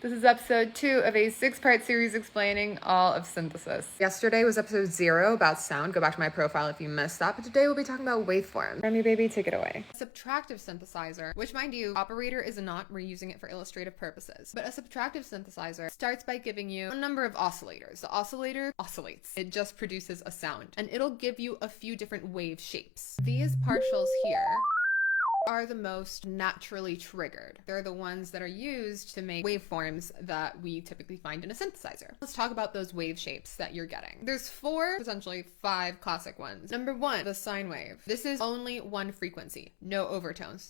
This is episode 2 of a 6-part series explaining all of synthesis. Yesterday was episode 0 about sound. Go back to my profile if you missed that. But today we'll be talking about waveform. Remy, baby, take it away. A subtractive synthesizer, which mind you, operator is not, we're using it for illustrative purposes. But a subtractive synthesizer starts by giving you a number of oscillators. The oscillator oscillates. It just produces a sound. And it'll give you a few different wave shapes. These partials here are the most naturally triggered. They're the ones that are used to make waveforms that we typically find in a synthesizer. Let's talk about those wave shapes that you're getting. There's 4, potentially 5 classic ones. Number 1, the sine wave. This is only one frequency, no overtones.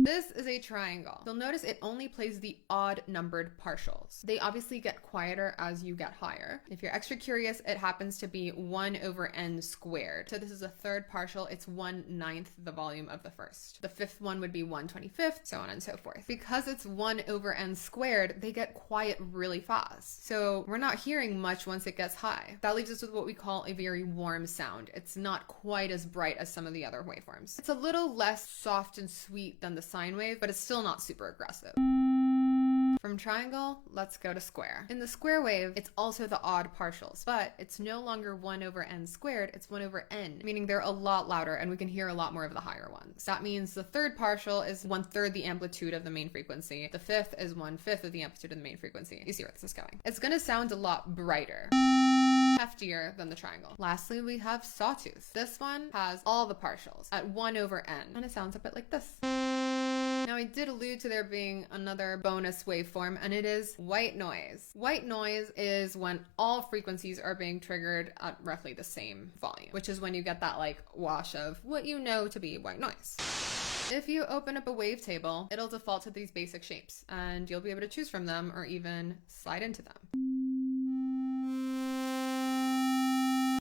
This is a triangle. You'll notice it only plays the odd numbered partials. They obviously get quieter as you get higher. If you're extra curious, it happens to be 1 over n squared. So this is a third partial. It's 1/9 the volume of the first. The fifth one would be 1/25, so on and so forth. Because it's 1 over n squared, they get quiet really fast. So we're not hearing much once it gets high. That leaves us with what we call a very warm sound. It's not quite as bright as some of the other waveforms. It's a little less soft and sweet than the sine wave, but it's still not super aggressive. From triangle, let's go to square. In the square wave, it's also the odd partials, but it's no longer 1 over n squared, it's 1 over n, meaning they're a lot louder and we can hear a lot more of the higher ones. That means the third partial is 1/3 the amplitude of the main frequency. The fifth is 1/5 of the amplitude of the main frequency. You see where this is going. It's gonna sound a lot brighter, heftier than the triangle. Lastly, we have sawtooth. This one has all the partials at 1 over n, and it sounds a bit like this. Now, I did allude to there being another bonus waveform, and it is white noise. White noise is when all frequencies are being triggered at roughly the same volume, which is when you get that like wash of what you know to be white noise. If you open up a wavetable, it'll default to these basic shapes, and you'll be able to choose from them or even slide into them.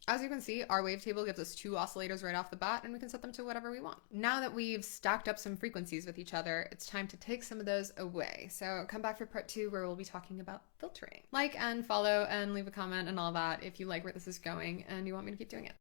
As you can see, our wavetable gives us 2 oscillators right off the bat, and we can set them to whatever we want. Now that we've stacked up some frequencies with each other, it's time to take some of those away. So come back for part 2 where we'll be talking about filtering. Like and follow and leave a comment and all that if you like where this is going and you want me to keep doing it.